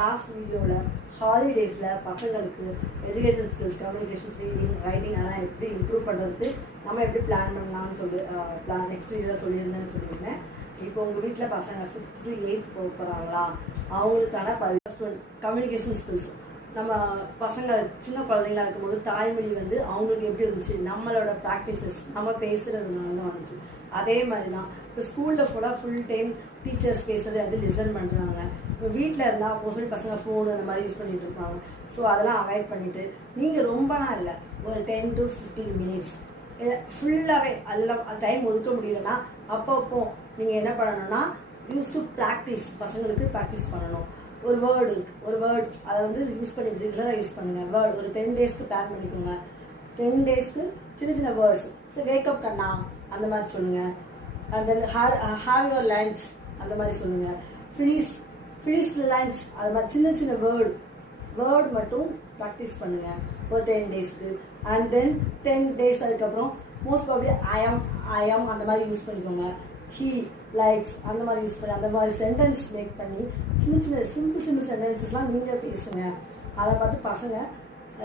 Last வீடியோவில் ஹாலிடேஸில் பசங்களுக்கு education skills, communication, reading, writing அதெல்லாம் எப்படி இம்ப்ரூவ் பண்ணுறதுக்கு நம்ம எப்படி பிளான் பண்ணலாம்னு நெக்ஸ்ட் வீடியோவில் சொல்லியிருந்தேன்னு சொல்லியிருந்தேன். இப்போ உங்கள் வீட்டில் பசங்க 5th to 8th போக போகிறாங்களா, அவங்களுக்கான கம்யூனிகேஷன் ஸ்கில்ஸ். நம்ம பசங்க சின்ன குழந்தைங்களா இருக்கும்போது தாய்மொழி வந்து அவங்களுக்கு எப்படி இருந்துச்சு, நம்மளோட ப்ராக்டிசஸ் நம்ம பேசுறதுனால தான் வந்துச்சு. அதே மாதிரி தான் இப்போ ஸ்கூலில் ஃபுல் டைம் டீச்சர்ஸ் பேசுறது அது லிசன் பண்ணுறாங்க. இப்போ வீட்டில் இருந்தால் மோஸ்ட்லி பசங்க ஃபோன் அந்த மாதிரி யூஸ் பண்ணிட்டு இருப்பாங்க. ஸோ அதெல்லாம் அவாய்ட் பண்ணிவிட்டு நீங்கள் ரொம்பலாம் இல்லை, ஒரு 10 to 15 minutes ஃபுல்லாகவே எல்லாம் டைம் ஒதுக்க முடியலன்னா அப்பப்போ நீங்கள் என்ன பண்ணணும்னா யூஸ் டு ப்ராக்டிஸ். பசங்களுக்கு ப்ராக்டிஸ் பண்ணணும். ஒரு வேர்டு அதை வந்து யூஸ் பண்ணி ரெகுலராக யூஸ் பண்ணுங்கள். வேர்டு ஒரு 10 daysக்கு பிளான் பண்ணிக்கோங்க. 10 daysக்கு சின்ன சின்ன வேர்ட்ஸ். ஸோ வேக்கப் கண்ணா அந்த மாதிரி சொல்லுங்கள். And then have your lunch அந்த மாதிரி சொல்லுங்கள். ஃபினிஷ் லஞ்ச் அது மாதிரி சின்ன சின்ன வேர்டு மட்டும் ப்ராக்டிஸ் பண்ணுங்கள் ஒரு 10 daysக்கு. அண்ட் தென் 10 days அதுக்கப்புறம் மோஸ்ட் ப்ராபப்லி ஐ ஆம் அந்த மாதிரி யூஸ் பண்ணிக்கோங்க. ஹீ லைக்ஸ் அந்த மாதிரி யூஸ் பண்ணி அந்த மாதிரி சென்டென்ஸ் மேக் பண்ணி சின்ன சிம்பிள் சென்டென்சஸ்லாம் நீங்கள் பேசுங்க. அதை பார்த்து பசங்க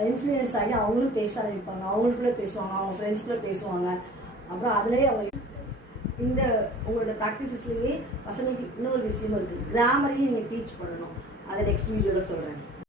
இன்ஃப்ளூயன்ஸ் ஆகி அவங்களும் பேச ஆரம்பிப்பாங்க. அவங்களுக்குள்ளே பேசுவாங்க, அவங்க ஃப்ரெண்ட்ஸ்குள்ளே பேசுவாங்க. அப்புறம் அதுலேயே அவங்க இந்த உங்களோட ப்ராக்டிசஸ்லேயே பசங்களுக்கு இன்னொரு விஷயமும் இருக்குது. கிராமரையும் நீங்கள் டீச் பண்ணணும். அதை நெக்ஸ்ட் வீடியோவில் சொல்கிறேன்.